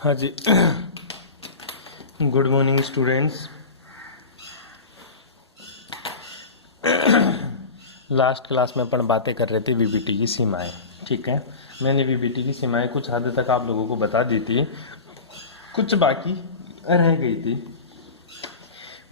हाँ जी। Good morning students. Last class में अपन बातें कर रहे थे वीबीटी की सीमाएं। ठीक है, मैंने वीबीटी की सीमाएं कुछ हद तक आप लोगों को बता दी थी, कुछ बाकी रह गई थी।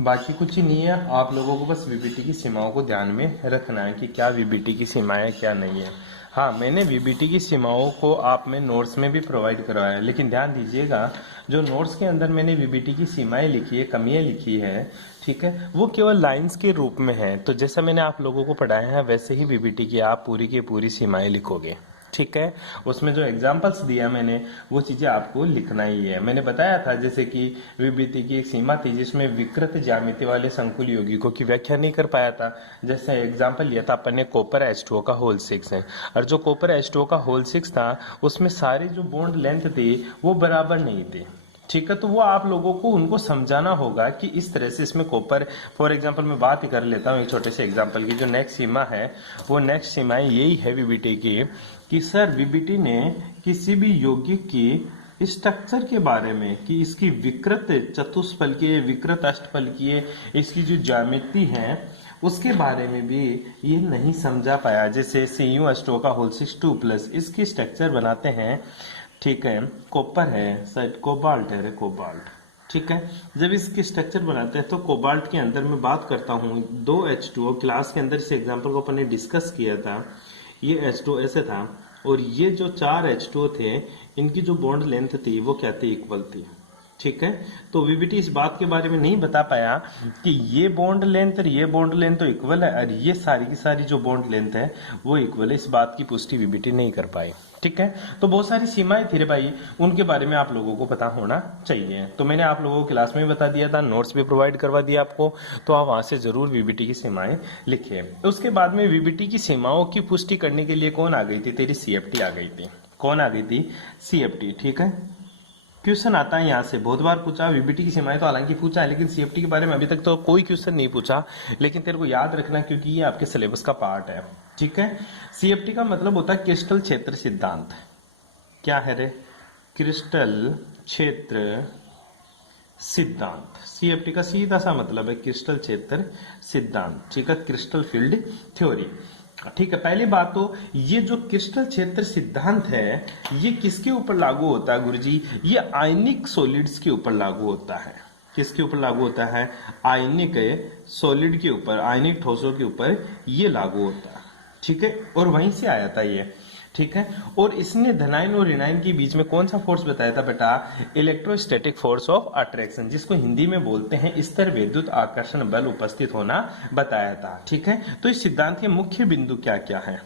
बाकी कुछ ही नहीं है, आप लोगों को बस वीबीटी की सीमाओं को ध्यान में रखना है कि क्या वीबीटी की सीमाएं क्या नहीं है। हाँ, मैंने वीबीटी की सीमाओं को आप में नोट्स में भी प्रोवाइड करवाया है, लेकिन ध्यान दीजिएगा जो नोट्स के अंदर मैंने वीबीटी की सीमाएं लिखी है, कमियां लिखी है, ठीक है, वो केवल लाइंस के रूप में है। तो जैसा मैंने आप लोगों को पढ़ाया है वैसे ही वीबीटी की आप पूरी की पूरी सीमाएं लिखोगे। ठीक है, उसमें जो एग्जाम्पल्स दिया मैंने वो चीजें आपको लिखना ही है। मैंने बताया था जैसे कि विभूति की एक सीमा थी जिसमें विकृत ज्यामिति वाले संकुल यौगिकों की व्याख्या नहीं कर पाया था। जैसे एग्जाम्पल लिया था अपन ने कॉपर H2O का होल 6 है, और जो कॉपर H2O का होल 6 था उसमें सारी जो बॉन्ड लेंथ थी वो बराबर नहीं थी। ठीक है, तो वो आप लोगों को उनको समझाना होगा कि इस तरह से इसमें कॉपर, फॉर एग्जांपल मैं बात ही कर लेता हूँ एक छोटे से एग्जांपल की। जो नेक्स्ट सीमा है वो नेक्स्ट सीमा यही है वीबीटी की कि सर वीबीटी ने किसी भी यौगिक की स्ट्रक्चर के बारे में कि इसकी विकृत चतुष्फलकीय, विकृत अष्टफलकीय, इसकी जो ज्यामिति है उसके बारे में भी ये नहीं समझा पाया। जैसे CuH2O का होल 6 2+ इसकी स्ट्रक्चर बनाते हैं, ठीक है, कॉपर है, शायद कोबाल्ट है, कोबाल्ट, ठीक है। जब इसकी स्ट्रक्चर बनाते हैं तो कोबाल्ट के अंदर मैं बात करता हूँ 2H2O, क्लास के अंदर इस एग्जांपल को अपन ने डिस्कस किया था। ये H2O ऐसे था और ये जो 4 H2O थे इनकी जो बॉन्ड लेंथ थी वो क्या थी, इक्वल थी। ठीक है, तो वीबीटी इस बात के बारे में नहीं बता पाया कि ये बॉन्ड लेंथ और ये बॉन्ड लेंथ तो इक्वल है और ये सारी की सारी जो बॉन्ड लेंथ है वो इक्वल है। इस बात की पुष्टि वीबीटी नहीं कर पाई। ठीक है, तो बहुत सारी सीमाएं थी रे भाई, उनके बारे में आप लोगों को पता होना चाहिए। तो मैंने आप लोगों को क्लास में भी बता दिया था, नोट्स भी प्रोवाइड करवा दिया आपको, तो आप वहां से जरूर वीबीटी की सीमाएं लिखिए। उसके बाद में वीबीटी की सीमाओं की पुष्टि करने के लिए कौन आ गई थी, तेरी CFT आ गई थी। कौन आ गई थी, CFT। ठीक है, क्वेश्चन आता है यहाँ से, बहुत बार पूछा वीबीटी की सीमाएं तो हालांकि पूछा है, लेकिन CFT के बारे में अभी तक तो कोई क्वेश्चन नहीं पूछा, लेकिन तेरे को याद रखना क्योंकि ये आपके सिलेबस का पार्ट है। ठीक है, CFT का मतलब होता है क्रिस्टल क्षेत्र सिद्धांत। क्या है रे, क्रिस्टल क्षेत्र सिद्धांत। CFT का सीधा सा मतलब है क्रिस्टल क्षेत्र सिद्धांत। ठीक है, क्रिस्टल फील्ड थ्योरी। ठीक है, पहली बात तो ये जो क्रिस्टल क्षेत्र सिद्धांत है ये किसके ऊपर लागू होता है गुरुजी, ये आयनिक सॉलिड्स के ऊपर लागू होता है। किसके ऊपर लागू होता है, आयनिक सॉलिड के ऊपर, आयनिक ठोसों के ऊपर ये लागू होता है। ठीक है, और वहीं से आया था ये। ठीक है, और इसने धनायन और ऋणायन के बीच में कौन सा फोर्स बताया था बेटा, इलेक्ट्रोस्टैटिक फोर्स ऑफ अट्रैक्शन, जिसको हिंदी में बोलते हैं स्तर विद्युत आकर्षण बल उपस्थित होना बताया था। ठीक है, तो इस सिद्धांत के मुख्य बिंदु क्या क्या है।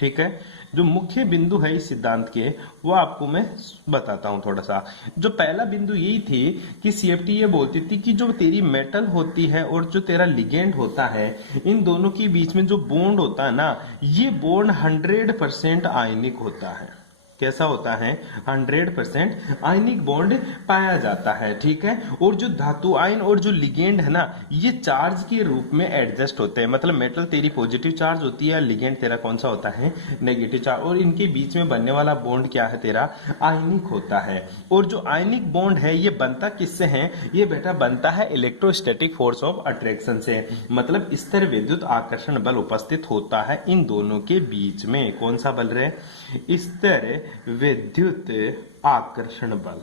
ठीक है, जो मुख्य बिंदु है इस सिद्धांत के वो आपको मैं बताता हूं थोड़ा सा। जो पहला बिंदु यही थी कि CFT ये बोलती थी कि जो तेरी मेटल होती है और जो तेरा लिगेंड होता है इन दोनों के बीच में जो बॉन्ड होता है ना, ये बॉन्ड 100% आयनिक होता है। कैसा होता है, 100% आयनिक बॉन्ड पाया जाता है। ठीक है, और जो धातु आयन और जो लिगेंड है ना ये चार्ज के रूप में एडजस्ट होते हैं। मतलब मेटल तेरी पॉजिटिव चार्ज होती है, लिगेंड तेरा कौन सा होता है, नेगेटिव चार्ज, और इनके बीच में बनने वाला बॉन्ड क्या है, तेरा आयनिक होता है। और जो आयनिक बॉन्ड है ये बनता किससे है, ये बेटा बनता है इलेक्ट्रोस्टैटिक फोर्स ऑफ अट्रैक्शन से। मतलब स्तर विद्युत आकर्षण बल उपस्थित होता है इन दोनों के बीच में। कौन सा बल रहे, स्तर विद्युत आकर्षण बल।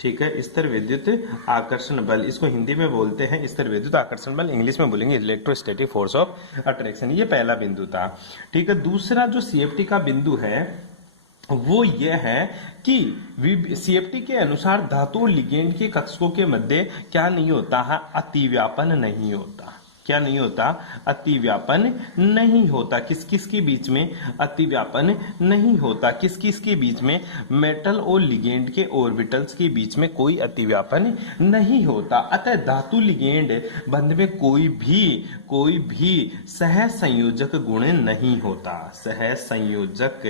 ठीक है, स्तर विद्युत आकर्षण बल, इसको हिंदी में बोलते हैं स्तर विद्युत आकर्षण बल, इंग्लिश में बोलेंगे इलेक्ट्रोस्टैटिक फोर्स ऑफ अट्रैक्शन। ये पहला बिंदु था। ठीक है, दूसरा जो CFT का बिंदु है वो ये है कि CFT के अनुसार धातु और लिगेंड के कक्षकों के मध्य क्या नहीं होता है, अतिव्यापन नहीं होता। क्या नहीं होता, अतिव्यापन नहीं होता। किस किस के बीच में, अतिव्यापन नहीं होता। किस किस के बीच में, मेटल और लिगेंड के ऑर्बिटल्स के बीच में कोई अतिव्यापन नहीं होता। अतः धातु लिगेंड बंध में कोई भी सह संयोजक गुण नहीं होता। सह संयोजक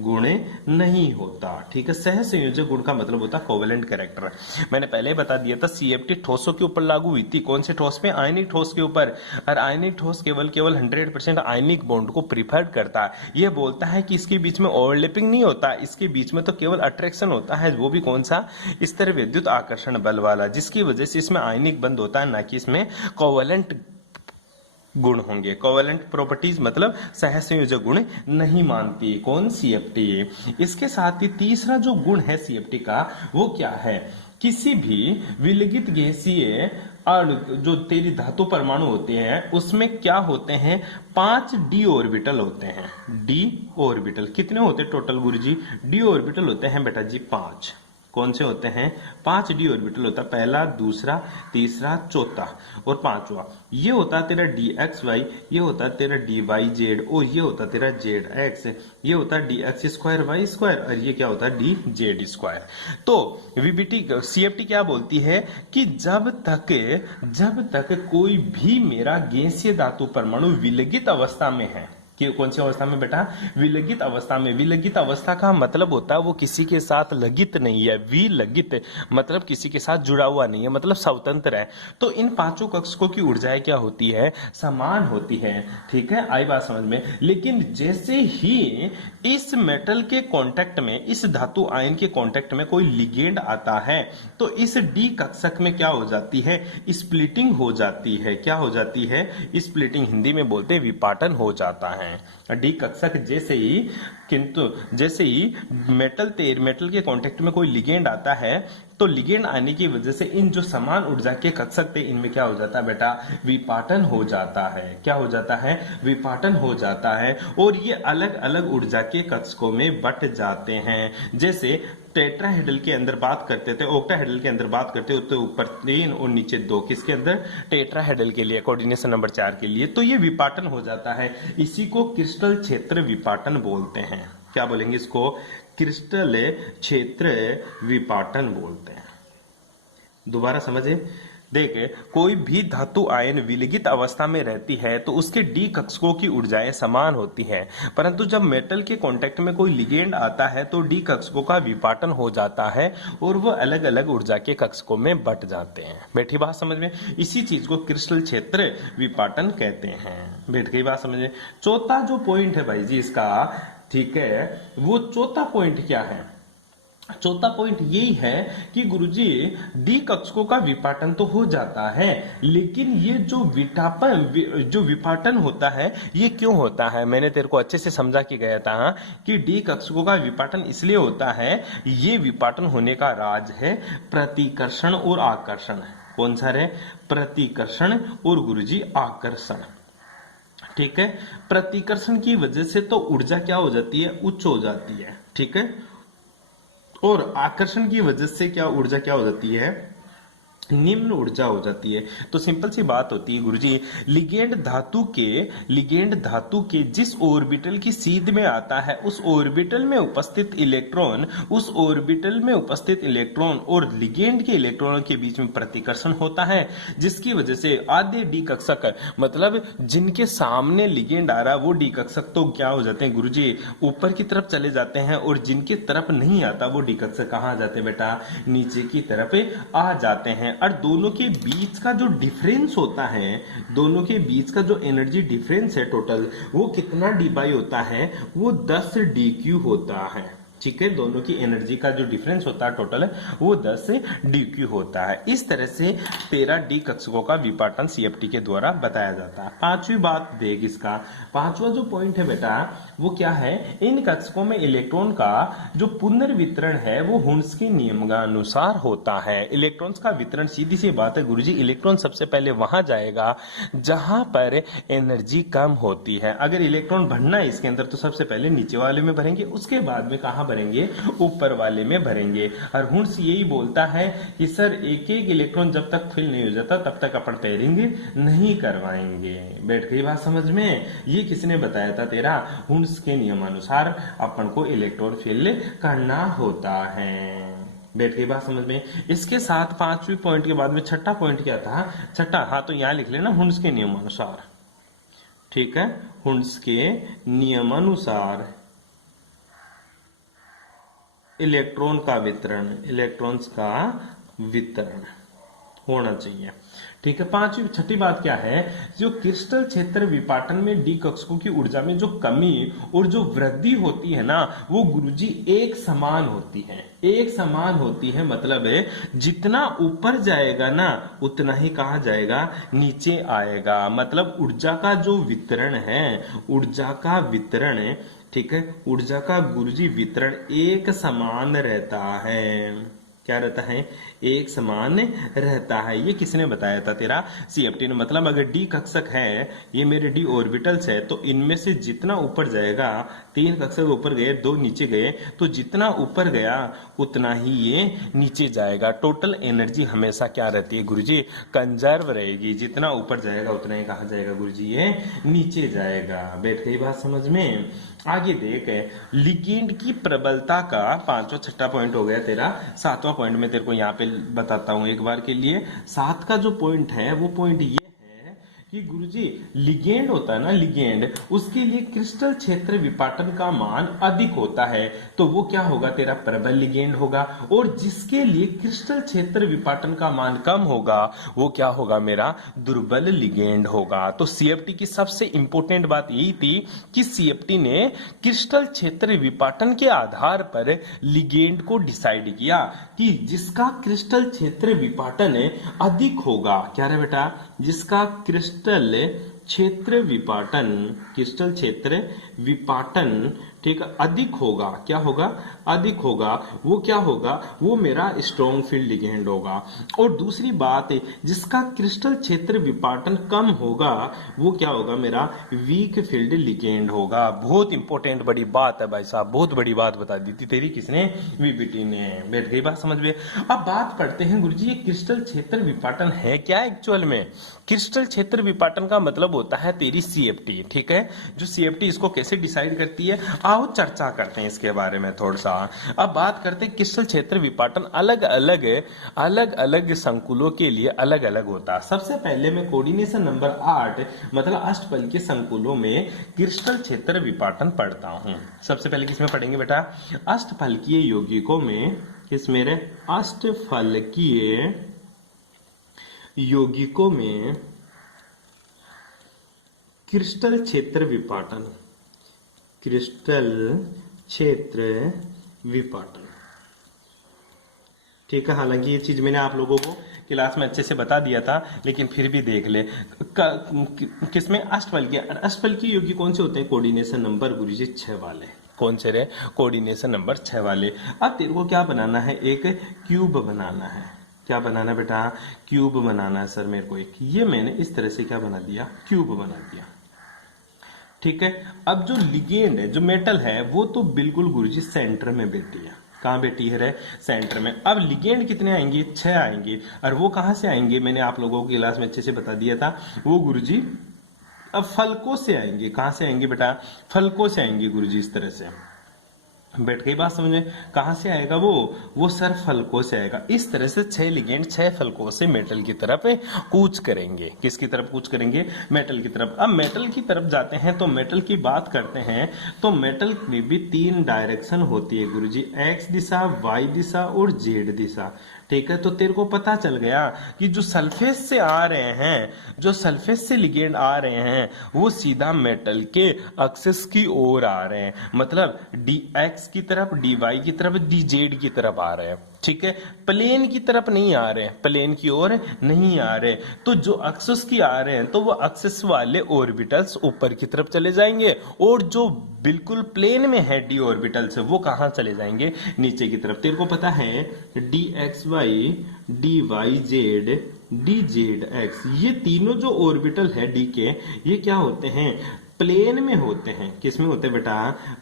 गुण नहीं होता। ठीक है, सह संयोजक गुण का मतलब होता है कोवेलेंट कैरेक्टर। मैंने पहले ही बता दिया था CFT ठोसों के ऊपर लागू हुई थी। कौन से ठोस पे, आयनिक ठोस के ऊपर। पर। और आयनिक ठोस केवल 100% आयनिक बॉन्ड को प्रिफर करता है। यह बोलता है कि इसके बीच में ओवरलैपिंग नहीं होता, इसके बीच में तो केवल अट्रैक्शन होता है, वो भी कौन सा, स्तर विद्युत आकर्षण बल वाला, जिसकी वजह से इसमें आयनिक बंध होता है, ना कि इसमें कोवेलेंट गुण होंगे। कोवेलेंट प्रॉपर्टीज मतलब सहसंयोजक गुण नहीं मानती कौन, CFT। इसके साथ ही तीसरा जो गुण है CFT का वो क्या है, किसी भी विलगित गैसीय और जो तेरी धातु परमाणु होते हैं उसमें क्या होते हैं, 5 d ऑर्बिटल होते हैं। d ऑर्बिटल कितने होते हैं टोटल गुरुजी, d ऑर्बिटल होते हैं बेटा जी 5। कौन से होते हैं, 5 d ऑर्बिटल होता है, पहला, दूसरा, तीसरा, चौथा और पांचवा। ये होता है तेरा dxy, ये होता है तेरा dyz और ये होता है तेरा zx, ये होता है dx स्क्वायर y स्क्वायर और ये क्या होता है dz स्क्वायर। तो VBT CFT क्या बोलती है कि जब तक कोई भी मेरा गैसीय धातु परमाणु विलगित अवस्था में है, कि कौन सी अवस्था में बेटा, विलगित अवस्था में। विलगित अवस्था का मतलब होता है वो किसी के साथ लगित नहीं है, विलगित मतलब किसी के साथ जुड़ा हुआ नहीं है, मतलब स्वतंत्र है। तो इन पांचों कक्षकों की ऊर्जाएं क्या होती है, समान होती है। ठीक है, आई बात समझ में। लेकिन जैसे ही इस मेटल के कांटेक्ट में, इस धातु आयन के कांटेक्ट में कोई लिगेंड आता है तो इस डी कक्षक में क्या हो जाती है, स्प्लिटिंग हो जाती है। क्या हो जाती है, स्प्लिटिंग, हिंदी में बोलते हैं विपाटन हो जाता है। डी कक्षक जैसे ही, किंतु जैसे ही मेटल के कांटेक्ट में कोई लिगेंड आता है तो लिगेंड आने की वजह से इन जो समान ऊर्जा के कक्षक थे इनमें क्या हो जाता है बेटा, विपाटन हो जाता है। क्या हो जाता है, विपाटन हो जाता है और ये अलग अलग ऊर्जा के कक्षकों में बट जाते हैं। जैसे टेट्राहेड्रल के अंदर बात करते थे, ऑक्टाहेड्रल के अंदर बात करते होते ऊपर 3 और नीचे 2, किसके अंदर, टेट्राहेड्रल के लिए, कोऑर्डिनेशन नंबर 4 के लिए। तो ये विपाटन हो जाता है, इसी को क्रिस्टल क्षेत्र विपाटन बोलते हैं। क्या बोलेंगे इसको, क्रिस्टल क्षेत्र विपाटन बोलते हैं। दोबारा समझे, देखे कोई भी धातु आयन विलगित अवस्था में रहती है तो उसके डी कक्षकों की ऊर्जाएं समान होती हैं, परंतु जब मेटल के कांटेक्ट में कोई लिगेंड आता है तो डी कक्षकों का विपाटन हो जाता है और वो अलग अलग ऊर्जा के कक्षकों में बट जाते हैं। बैठी बात समझ में, इसी चीज को क्रिस्टल क्षेत्र विपाटन कहते हैं। बैठ गई बात समझ में। चौथा जो पॉइंट है भाई जी इसका, ठीक है, वो चौथा पॉइंट क्या है, चौथा पॉइंट यही है कि गुरुजी डी कक्षकों का विपाटन तो हो जाता है, लेकिन ये जो विपाटन होता है ये क्यों होता है, मैंने तेरे को अच्छे से समझा के गया था कि डी कक्षकों का विपाटन इसलिए होता है, ये विपाटन होने का राज है प्रतिकर्षण और आकर्षण। कौन सा है, प्रतिकर्षण और गुरुजी आकर्षण। ठीक है, प्रतिकर्षण की वजह से तो ऊर्जा क्या हो जाती है, उच्च हो जाती है। ठीक है, और आकर्षण की वजह से क्या ऊर्जा क्या हो जाती है, निम्न ऊर्जा हो जाती है। तो सिंपल सी बात होती है गुरुजी, लिगेंड धातु के जिस ऑर्बिटल की सीध में आता है उस ऑर्बिटल में उपस्थित इलेक्ट्रॉन और लिगेंड के इलेक्ट्रॉनों के बीच में प्रतिकर्षण होता है, जिसकी वजह से आधे डी कक्षक मतलब जिनके सामने लिगेंड आ रहा है वो डी कक्षक तो क्या हो जाते हैं गुरुजी, ऊपर की तरफ चले जाते हैं, और जिनके तरफ नहीं आता वो डी कक्षक कहाँ आ जाते हैं बेटा, नीचे की तरफ आ जाते हैं। और दोनों के बीच का जो डिफरेंस होता है, दोनों के बीच का जो एनर्जी डिफरेंस है टोटल, वो कितना डी पाई होता है, वो 10 DQ होता है। ठीक है, दोनों की एनर्जी का जो डिफरेंस होता है टोटल वो 10 DQ होता है। इस तरह से 13 डी कक्षकों का विपाटन CFT के द्वारा बताया जाता है। पांचवी बात देख, इसका पांचवा जो पॉइंट है बेटा वो क्या है, इन कक्षकों में इलेक्ट्रॉन का जो पुनर्वितरण है वो हुन्स के नियम का अनुसार होता है। इलेक्ट्रॉन्स का वितरण, सीधी सी बात है गुरुजी, इलेक्ट्रॉन सबसे पहले वहां जाएगा जहां पर एनर्जी कम होती है। अगर इलेक्ट्रॉन भरना है इसके अंदर तो सबसे पहले नीचे वाले में भरेंगे, उसके बाद में कहां भरेंगे, ऊपर वाले में भरेंगे। और हुन्स यही बोलता है कि सर एक एक इलेक्ट्रॉन जब तक फिल नहीं हो जाता तब तक अपन पेयरिंग नहीं करवाएंगे। बैठ गई बात समझ में, ये किसने बताया था, तेरा हुन्स के नियमानुसार अपन को इलेक्ट्रॉन फिल करना होता है। बैठ गई बात समझ में। इसके साथ पांचवी पॉइंट के बाद में छठा पॉइंट क्या था, छठा, हाँ तो यहां लिख लेना हुन्स के नियमानुसार। ठीक है, हुन्स के नियमानुसार इलेक्ट्रॉन का वितरण, इलेक्ट्रॉन्स का वितरण। होना चाहिए। ठीक है, छठी बात क्या है, जो क्रिस्टल क्षेत्र विपाटन में डी कक्षकों की ऊर्जा में जो कमी और जो वृद्धि होती है ना, वो गुरुजी एक समान होती है। एक समान होती है मतलब है जितना ऊपर जाएगा ना उतना ही कहा जाएगा, नीचे आएगा। मतलब ऊर्जा का जो वितरण है, ऊर्जा का वितरण, ठीक है, ऊर्जा का गुरुजी वितरण एक समान रहता है। क्या रहता है? एक समान रहता है। ये किसने बताया था? तेरा सीएफटी ने। मतलब अगर डी कक्षक है, ये मेरे डी ऑर्बिटल्स है, तो इनमें से जितना ऊपर जाएगा, 3 कक्षक ऊपर गए, 2 नीचे गए, तो जितना ऊपर गया उतना ही ये नीचे जाएगा। टोटल एनर्जी हमेशा क्या रहती है गुरुजी? कंजर्व रहेगी। जितना ऊपर जाएगा उतना ही कहा जाएगा गुरुजी ये नीचे जाएगा। बैठ गई बात समझ में? आगे देख, लिगेंड की प्रबलता का 5वां 6वां पॉइंट हो गया तेरा। 7वां पॉइंट में तेरे को यहाँ पे बताता हूं एक बार के लिए। 7 का जो पॉइंट है वो पॉइंट ये कि गुरुजी लिगेंड होता है ना, लिगेंड, उसके लिए क्रिस्टल क्षेत्र विपाटन का मान अधिक होता है, तो वो क्या होगा? तेरा प्रबल लिगेंड होगा। और जिसके लिए क्रिस्टल क्षेत्र विपाटन का मान कम होगा वो क्या होगा? मेरा दुर्बल लिगेंड होगा। तो सीएफटी की सबसे इंपॉर्टेंट बात यही थी कि सीएफटी ने क्रिस्टल क्षेत्र विपाटन के आधार पर लिगेंड को डिसाइड किया कि जिसका क्रिस्टल क्षेत्र विपाटन अधिक होगा, क्या रे बेटा? जिसका क्रिस्टल क्षेत्र विपाटन, क्रिस्टल क्षेत्र विपाटन, ठीक है, अधिक होगा। क्या होगा? अधिक होगा। वो क्या होगा? वो मेरा स्ट्रॉन्ग फील्ड लिगेंड होगा। और दूसरी बात है, जिसका क्रिस्टल क्षेत्र विपाटन कम होगा वो क्या होगा? मेरा वीक फील्ड लिगेंड होगा। बहुत इंपॉर्टेंट बड़ी बात है भाई साहब, बहुत बड़ी बात बता दी थी तेरी किसने? वीबीटी ने। बैठ गई बात समझ में? अब बात करते हैं गुरुजी ये क्रिस्टल क्षेत्र विपाटन है क्या एक्चुअल में? क्रिस्टल क्षेत्र विपाटन का मतलब होता है तेरी सीएफटी। ठीक है, जो सीएफटी इसको कैसे डिसाइड करती है, आओ चर्चा करते हैं इसके बारे में थोड़ा सा। अब बात करते हैं क्रिस्टल क्षेत्र विपाटन अलग अलग संकुलों के लिए अलग अलग होता है। सबसे पहले मैं कोऑर्डिनेशन नंबर 8 मतलब अष्टफलकीय संकुलों में क्रिस्टल क्षेत्र विपाटन पढ़ता हूं। सबसे पहले किसमें पढ़ेंगे बेटा? अष्टफलकीय यौगिकों में। किस मेरे? अष्टफलकीय यौगिकों में क्रिस्टल क्षेत्र विपाटन, क्रिस्टल क्षेत्र विपाटन। ठीक है, हालांकि ये चीज मैंने आप लोगों को क्लास में अच्छे से बता दिया था, लेकिन फिर भी देख ले। किसमें? अष्टफलकीय। अष्टफलकीय यौगिक कौन से होते हैं? कोऑर्डिनेशन नंबर गुरुजी 6 वाले। कौन से रे? कोऑर्डिनेशन नंबर 6 वाले। अब तेरे को क्या बनाना है? एक क्यूब बनाना है। क्या बनाना बेटा? क्यूब बनाना है सर मेरे को एक। ये मैंने इस तरह से क्या बना दिया? क्यूब बना दिया। ठीक है, अब जो लिगेंड है, जो मेटल है, वो तो बिल्कुल गुरुजी सेंटर में बैठी है। कहां बैठी है रे? सेंटर में। अब लिगेंड कितने आएंगे? 6 आएंगे। और वो कहां से आएंगे? मैंने आप लोगों को क्लास में अच्छे से बता दिया था। वो गुरुजी अब फलकों से आएंगे। कहां से आएंगे बेटा? फलकों से आएंगे गुरुजी। इस तरह से बैठ गई बात समझ में? कहां से आएगा वो सर फलकों से आएगा। इस तरह से 6 लिगेंड 6 फलकों से मेटल की तरफ कूच करेंगे। किसकी तरफ कूच करेंगे? मेटल की तरफ। अब मेटल की तरफ जाते हैं तो मेटल की बात करते हैं तो मेटल में भी 3 डायरेक्शन होती है गुरुजी, एक्स दिशा, वाई दिशा और जेड दिशा। ठीक है, तो तेरे को पता चल गया कि जो सल्फेस से आ रहे हैं, जो सल्फेस से लिगेंड आ रहे हैं, वो सीधा मेटल के एक्सिस की ओर आ रहे हैं। मतलब डी एक्स की तरफ, डी वाई की तरफ, डी जेड की तरफ आ रहे हैं। ठीक है, प्लेन की तरफ नहीं आ रहे हैं, प्लेन की ओर नहीं आ रहे। तो जो एक्सिस की आ रहे हैं तो वो एक्सिस वाले ऑर्बिटल्स ऊपर की तरफ चले जाएंगे, और जो बिल्कुल प्लेन में है डी ऑर्बिटल्स वो कहां चले जाएंगे? नीचे की तरफ। तेरे को पता है D X Y, D Y Z, D Z X, ये तीनों जो ऑर्बिटल है डी के, ये क्या होते हैं? प्लेन में होते हैं। किस में होते हैं बेटा?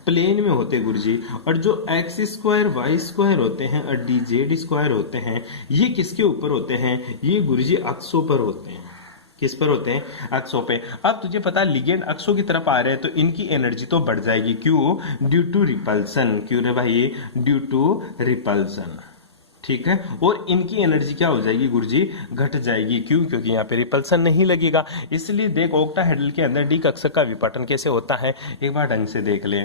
प्लेन में होते हैं गुरुजी। और जो एक्स स्क्वायर वाई स्क्वायर होते हैं और डी जेड स्क्वायर होते हैं, ये किसके ऊपर होते हैं? ये गुरुजी अक्षों पर होते हैं। किस पर होते हैं? अक्षों पे। अब तुझे पता लिगेंड अक्षों की तरफ आ रहे हैं तो इनकी एनर्जी तो बढ़ जाएगी। क्यों? Due to repulsion. क्यों रे भाई? Due to repulsion. ठीक है। और इनकी एनर्जी क्या हो जाएगी गुरुजी, घट जाएगी। क्यों? क्योंकि यहाँ पे रिपल्सन नहीं लगेगा। इसलिए देख ऑक्टाहेड्रल के अंदर डी कक्षक का विपाटन कैसे होता है, एक बार ढंग से देख ले।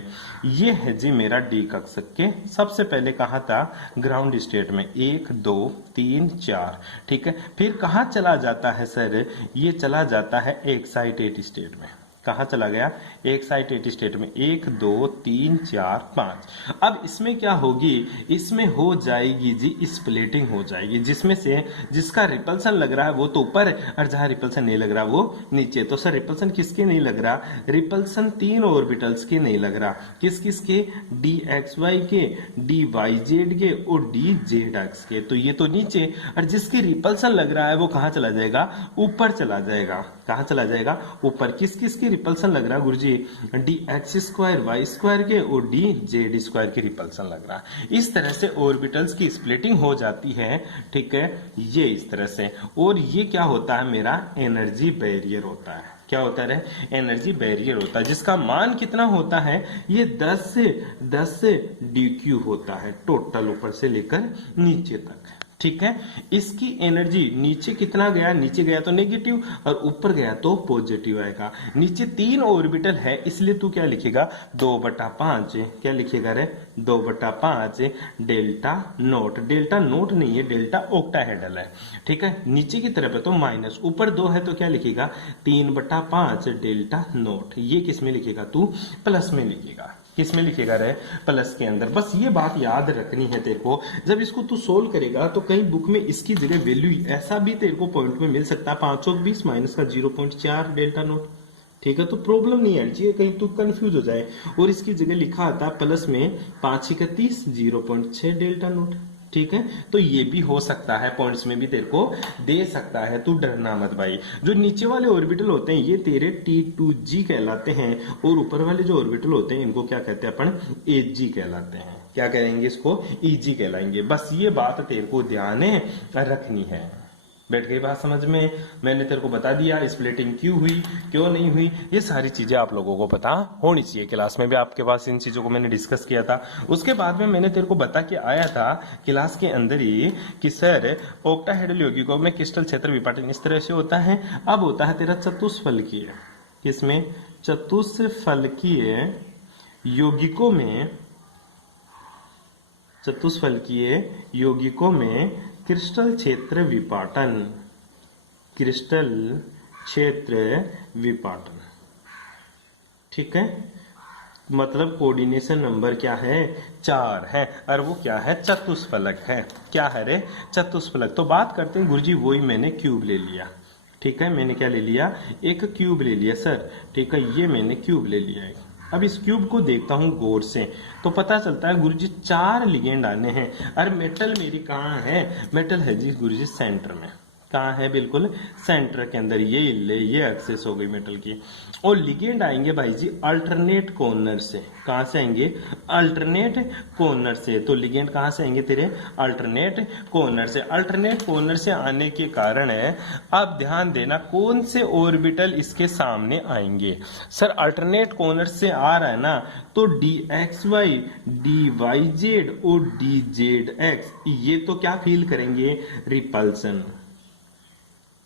ये है जी मेरा डी कक्षक के, सबसे पहले कहा था ग्राउंड स्टेट में, 1 2 3 4, ठीक है। फिर कहाँ चला जाता है सर, ये चला जाता है एक्साइटेड स्टेट में। कहाँ चला गया, एक्साइटेड स्टेट में, 1 2 3 4 5। अब इसमें क्या होगी, इसमें हो जाएगी जी स्प्लिटिंग हो जाएगी, जिसमें से जिसका रिपल्सन लग रहा है वो तो ऊपर, और जहां रिपल्सन नहीं लग रहा वो नीचे। तो सर रिपल्सन किसके नहीं लग रहा, रिपल्सन 3 ऑर्बिटल्स के नहीं लग रहा। किस किस के, डी एक्स वाई के, डी वाई जेड के और डी जेड एक्स के। तो ये तो नीचे, और जिसकी रिपल्सन लग रहा है वो कहाँ चला जाएगा, ऊपर चला जाएगा। कहाँ चला जाएगा, ऊपर। किस किस की रिपल्सन लग रहा है Guruji, D X square Y square के और डी जेड स्क्वायर की रिपल्सन लग रहा है। इस तरह से ऑर्बिटल्स की स्प्लिटिंग हो जाती है, ठीक है, ये इस तरह से। और ये क्या होता है, मेरा एनर्जी बैरियर होता है। क्या होता है, एनर्जी बैरियर होता है, जिसका मान कितना होता है, ये 10 से डी क्यू होता है टोटल, ऊपर से लेकर नीचे तक, ठीक है। इसकी एनर्जी नीचे कितना गया, नीचे गया तो नेगेटिव और ऊपर गया तो पॉजिटिव आएगा। नीचे 3 ऑर्बिटल है, इसलिए तू क्या लिखेगा, 2/5। क्या लिखेगा रे, 2/5 डेल्टा नोट। डेल्टा नोट नहीं है, डेल्टा ऑक्टाहेड्रल है, ठीक है। नीचे की तरफ है तो माइनस, ऊपर 2 है तो क्या लिखेगा, 3/5 डेल्टा नोट। ये किस में लिखेगा तू, प्लस में लिखेगा। किस में लिखेगा रे, प्लस के अंदर। बस ये बात याद रखनी है तेरे को। जब इसको तू सोल्व करेगा तो कहीं बुक में इसकी जगह वैल्यू ऐसा भी तेरे को पॉइंट में मिल सकता है, 520 माइनस का 0.4 डेल्टा नोट, ठीक है। तो प्रॉब्लम नहीं आनी चाहिए कहीं तू कंफ्यूज हो जाए। और इसकी जगह लिखा आता है प्लस में 5×31 0.6 डेल्टा नोट, ठीक है। तो ये भी हो सकता है, पॉइंट्स में भी तेरे को दे सकता है, तू डरना मत भाई। जो नीचे वाले ऑर्बिटल होते हैं ये तेरे T2G कहलाते हैं, और ऊपर वाले जो ऑर्बिटल होते हैं इनको क्या कहते हैं अपन, EG कहलाते हैं। क्या कहेंगे इसको, EG कहलाएंगे। बस ये बात तेरे को ध्यान रखनी है। बैठ गई बात समझ में? मैंने तेरे को बता दिया स्प्लिटिंग क्यों हुई, क्यों नहीं हुई, ये सारी चीजें आप लोगों को पता होनी चाहिए। क्लास में भी आपके पास इन चीजों को मैंने डिस्कस किया था। उसके बाद में मैंने तेरे को बता के आया था क्लास के अंदर ही कि सर ऑक्टाहेड्रल यौगिकों में क्रिस्टल क्षेत्र विपाटन इस तरह से होता है। अब होता है तेरा चतुष्फलकीय, किसमें, चतुष्फलकीय यौगिकों में, चतुष्फलकीय यौगिकों में क्रिस्टल क्षेत्र विपाटन, क्रिस्टल क्षेत्र विपाटन, ठीक है। मतलब कोऑर्डिनेशन नंबर क्या है, 4 है, और वो क्या है, चतुष्फलक है। क्या है रे, चतुष्फलक। तो बात करते हैं गुरुजी, वही मैंने क्यूब ले लिया, ठीक है। मैंने क्या ले लिया, एक क्यूब ले लिया सर, ठीक है। ये मैंने क्यूब ले लिया है। अब इस क्यूब को देखता हूं गौर से तो पता चलता है गुरुजी 4 लिगेंड आने हैं। और मेटल मेरी कहाँ है, मेटल है जी गुरुजी सेंटर में। कहाँ है, बिल्कुल सेंटर के अंदर। ये एक्सेस हो गई मेटल की। और लिगेंड आएंगे भाई जी अल्टरनेट कॉर्नर से। कहाँ से आएंगे, अल्टरनेट कॉर्नर से। तो लिगेंड कहाँ से आएंगे तेरे, अल्टरनेट कॉर्नर से। अल्टरनेट कॉर्नर से आने के कारण है, अब ध्यान देना कौन से ऑर्बिटल इसके सामने आएंगे। सर अल्टरनेट कॉर्नर से आ रहा है ना, तो D X Y, D Y Z और डी जेड एक्स, ये तो क्या फील करेंगे, रिपल्सन।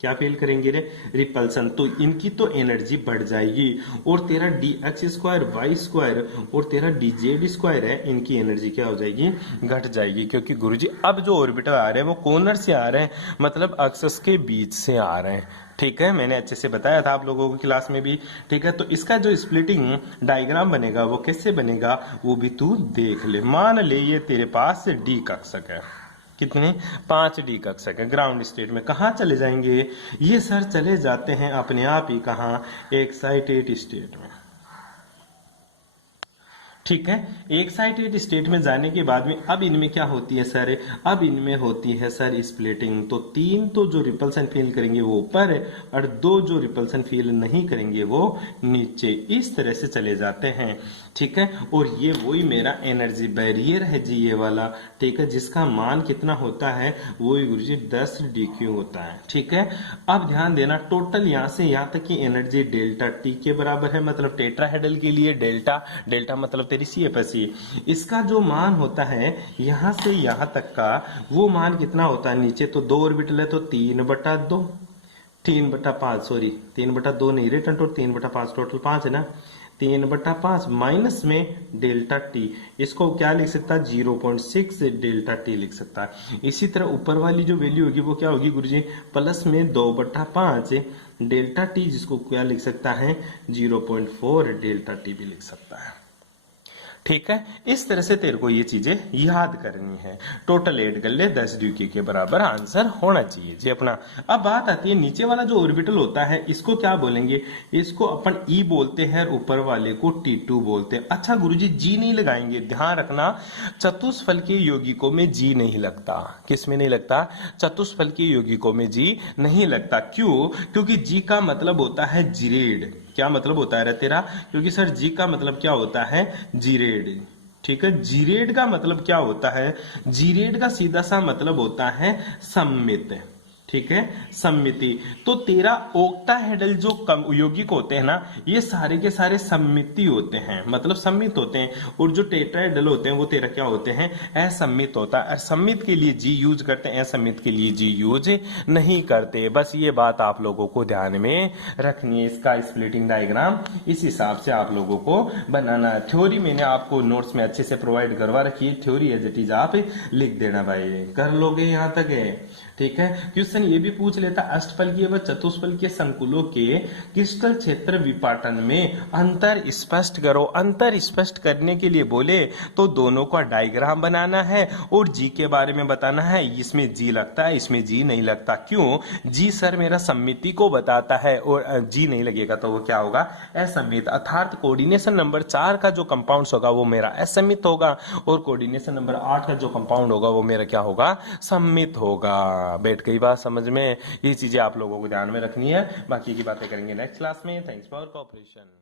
क्या फील करेंगे रे, रिपल्सन। तो इनकी तो एनर्जी बढ़ जाएगी। और तेरा D X square Y square और तेरा डी जेड स्क्वायर है, इनकी एनर्जी क्या हो जाएगी, घट जाएगी। क्योंकि गुरुजी अब जो ऑर्बिटल आ रहे हैं वो कॉर्नर से आ रहे हैं, मतलब एक्सिस के बीच से आ रहे हैं, ठीक है। मैंने अच्छे से बताया था आप लोगों को क्लास में भी, ठीक है। तो इसका जो स्प्लिटिंग डायग्राम बनेगा वो कैसे बनेगा वो भी तू देख ले। मान ले ये तेरे पास डी कक्षक है, कितने, 5D कक्षक है। ग्राउंड स्टेट में कहाँ चले जाएंगे ये सर, चले जाते हैं अपने आप ही कहाँ, एक्साइटेड स्टेट में, ठीक है। एक्साइटेड स्टेट में जाने के बाद में अब इनमें क्या होती है सर, अब इनमें होती है सर स्प्लिटिंग। तो 3 तो जो रिपल्सन फील करेंगे वो ऊपर और 2 जो रिपल्सन फील नहीं करेंगे वो नीचे। इस तरह से चले जाते हैं, ठीक है। और ये वही मेरा एनर्जी बैरियर है जी, ये वाला, ठीक है, जिसका मान कितना होता है, वही गुरुजी 10 DQ होता है, ठीक है। अब ध्यान देना टोटल यहाँ से यहाँ तक की एनर्जी डेल्टा T के बराबर है, मतलब टेट्राहेड्रल के लिए डेल्टा, डेल्टा मतलब तेरी मेरी CF80। इसका जो मान होता है यहाँ से यहाँ तक का, वो मान कितना होता है? नीचे तो 2 ऑर्बिटल है तो 3/2, 3/5, सॉरी 3/2 नहीं, रिटर्न टोटल 3/5, टोटल 5 है ना, 3/5 माइनस में डेल्टा टी, इसको क्या लिख सकता है? 0.6 डेल्टा टी लिख सकता है। इसी तरह ऊपर वाली जो वैल्यू होगी वो क्या होगी गुरुजी? प्लस में 2/5 डेल्टा टी, जिसको क्या लिख सकता है? 0.4 डेल्टा टी भी लिख सकता है। ठीक है, इस तरह से तेरे को ये चीजें याद करनी है। टोटल ऐड कर ले, 10 ड्यूकी के बराबर आंसर होना चाहिए जी अपना। अब बात आती है नीचे वाला जो ऑर्बिटल होता है इसको क्या बोलेंगे? इसको अपन ई बोलते हैं और ऊपर वाले को T2 बोलते हैं। अच्छा गुरुजी जी नहीं लगाएंगे, ध्यान रखना, चतुष्फल के यौगिकों में जी नहीं लगता। किस में नहीं लगता? चतुष्फल के यौगिकों में जी नहीं लगता। क्यों? क्योंकि जी का मतलब होता है जीरेड। क्या मतलब होता है तेरा? क्योंकि सर जी का मतलब क्या होता है? जीरेड। ठीक है, जीरेड का मतलब क्या होता है? जीरेड का सीधा सा मतलब होता है सम्मित। ठीक है, सम्मिति। तो तेरा ओक्टाहेड्रल जो यौगिक होते हैं ना, ये सारे के सारे सम्मिति होते हैं, मतलब सम्मित होते हैं। और जो टेट्राहेड्रल होते हैं वो तेरा क्या होते हैं? असम्मित होता है। और सम्मित के लिए जी यूज करते हैं, असम्मित के लिए जी यूज नहीं करते। बस ये बात आप लोगों को ध्यान में रखनी है। इसका स्प्लिटिंग डायग्राम इस हिसाब से आप लोगों को बनाना है। थ्योरी मैंने आपको नोट्स में अच्छे से प्रोवाइड करवा रखी है, थ्योरी एज इट इज आप लिख देना भाई। कर लोगे यहां तक है? ठीक है, क्वेश्चन ये भी पूछ लेता, अष्टफलकीय व चतुष्फलकीय संकुलों के क्रिस्टल क्षेत्र विपाटन में अंतर स्पष्ट करो। अंतर स्पष्ट करने के लिए बोले तो दोनों का डायग्राम बनाना है और जी के बारे में बताना है। इसमें जी लगता है, इसमें जी नहीं लगता। क्यों? जी सर मेरा सम्मिति को बताता है और जी नहीं लगेगा तो वो क्या होगा? असम्मित। अर्थात कोऑर्डिनेशन नंबर 4 का जो कंपाउंड होगा वो मेरा असम्मित होगा और कोऑर्डिनेशन नंबर 8 का जो कंपाउंड होगा वो मेरा क्या होगा? सम्मित होगा। बैठ गई बात समझ में? ये चीजें आप लोगों को ध्यान में रखनी है। बाकी की बातें करेंगे नेक्स्ट क्लास में। Thanks for cooperation.